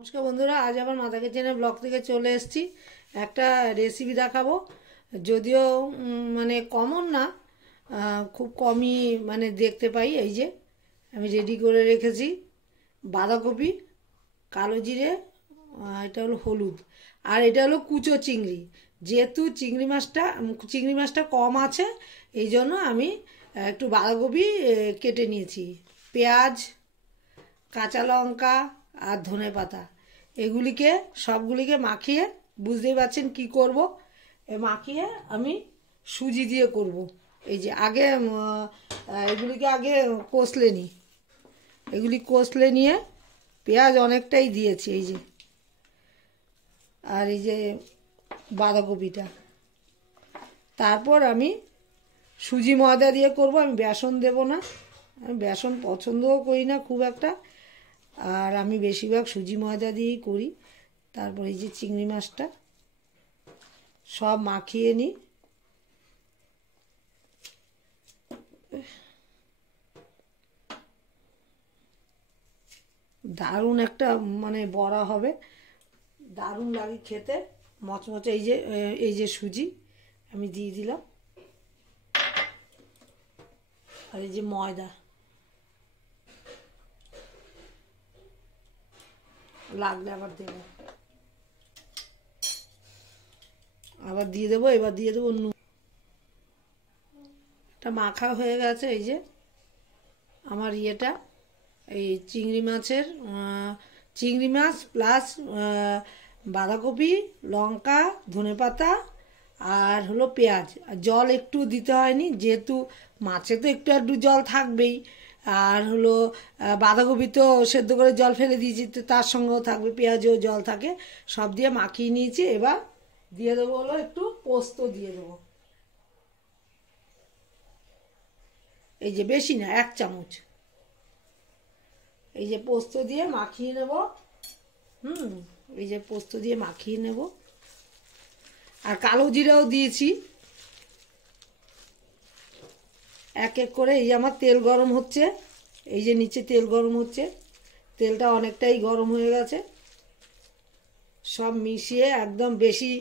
নমস্কার বন্ধুরা, আজ আবার মাথা কিচেনের ব্লগ থেকে চলে এসেছি। একটা রেসিপি দেখাবো, যদিও মানে কমন না, খুব কমই মানে দেখতে পাই। এই যে আমি রেডি করে রেখেছি বাঁধাকপি, কালো জিরে, এটা হলো হলুদ, আর এটা হলো কুচো চিংড়ি। যেহেতু চিংড়ি মাছটা কম আছে, এই জন্য আমি একটু বাঁধাকপি কেটে নিয়েছি, পেঁয়াজ, কাঁচা লঙ্কা আর ধনেপাতা, এগুলিকে সবগুলিকে মাখিয়ে, বুঝতেই পারছেন কি করব, মাখিয়ে আমি সুজি দিয়ে করব। এই যে আগে এগুলিকে আগে কষলে নিই, এগুলি কষলে নিয়ে পেঁয়াজ অনেকটাই দিয়েছি, এই যে, আর এই যে বাঁধাকপিটা। তারপর আমি সুজি ময়দা দিয়ে করব, আমি বেসন দেব না, আমি বেসন পছন্দও করি না খুব একটা, আর আমি বেশিরভাগ সুজি ময়দা দিয়েই করি। তারপর এই যে চিংড়ি মাছটা সব মাখিয়ে নিই। দারুণ একটা মানে বড়া হবে, দারুণ লাগে খেতে, মচমচে। এই যে সুজি আমি দিয়ে দিলাম, আর এই যে ময়দা লাগলে আবার দেবো, আবার দিয়ে দেবো। এবার দিয়ে দেবো নুন। এটা মাখা হয়ে গেছে। এই যে আমার ইয়েটা, এই চিংড়ি মাছ প্লাস বাঁধাকপি, লঙ্কা, ধনেপাতা আর হলো পেঁয়াজ। জল একটু দিতে হয়নি, যেহেতু মাছে তো একটু একটু জল থাকবেই, আর হলো বাঁধাকপি তো সেদ্ধ করে জল ফেলে দিয়েছি, তো তার সঙ্গেও থাকবে, পেঁয়াজেও জল থাকে, সব দিয়ে মাখিয়ে নিয়েছি। এবার দিয়ে দেবো হলো একটু পোস্ত দিয়ে দেবো, এই যে বেশি না, 1 চামচ। এই যে পোস্ত দিয়ে মাখিয়ে নেব, এই যে পোস্ত দিয়ে মাখিয়ে নেব, আর কালো জিরাও দিয়েছি এক এক করে। এই যে আমার তেল গরম হচ্ছে, এই যে নিচে তেল গরম হচ্ছে, তেলটা অনেকটাই গরম হয়ে গেছে। সব মিশিয়ে একদম বেশি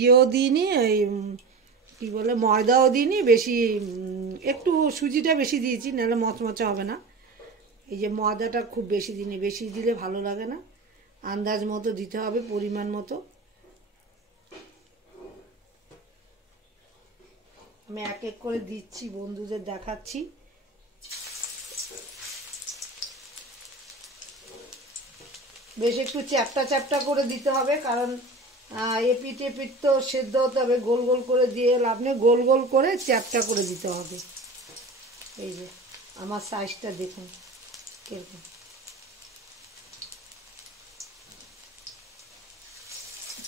ইয়েও দিইনি, এই কী বলে ময়দাও দিইনি বেশি, একটু সুজিটা বেশি দিয়েছি, নাহলে মচমচে হবে না। এই যে ময়দাটা খুব বেশি দিইনি, বেশি দিলে ভালো লাগে না, আন্দাজ মতো দিতে হবে, পরিমাণ মতো। আমি এক এক করে দিচ্ছি, বন্ধুদের দেখাচ্ছি। বেশ একটু চ্যাপটা চ্যাপটা করে দিতে হবে, কারণ এপিট এপিট তো সেদ্ধ হতে হবে, গোল গোল করে দিয়ে লাভ নেই, গোল গোল করে চ্যাপটা করে দিতে হবে। এই যে আমার সাইজটা দেখুন কিরকম।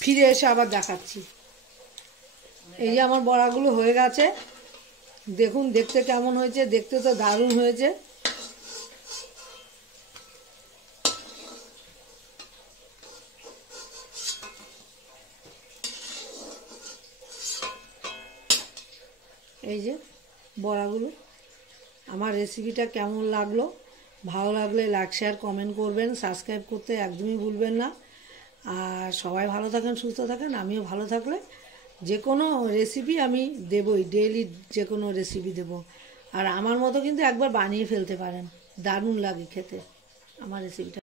ফিরে এসে আবার দেখাচ্ছি। এই যে আমার বড়াগুলো হয়ে গেছে, দেখুন দেখতে কেমন হয়েছে, দেখতে তো দারুণ হয়েছে। এই যে বড়াগুলো। আমার রেসিপিটা কেমন লাগলো, ভালো লাগলে লাইক শেয়ার কমেন্ট করবেন, সাবস্ক্রাইব করতে একদমই ভুলবেন না। আর সবাই ভালো থাকেন, সুস্থ থাকেন, আমিও ভালো থাকলে যে কোনো রেসিপি আমি দেবই, ডেইলি যে কোনো রেসিপি দেব। আর আমার মতো কিন্তু একবার বানিয়ে ফেলতে পারেন, দারুণ লাগে খেতে আমার রেসিপিটা।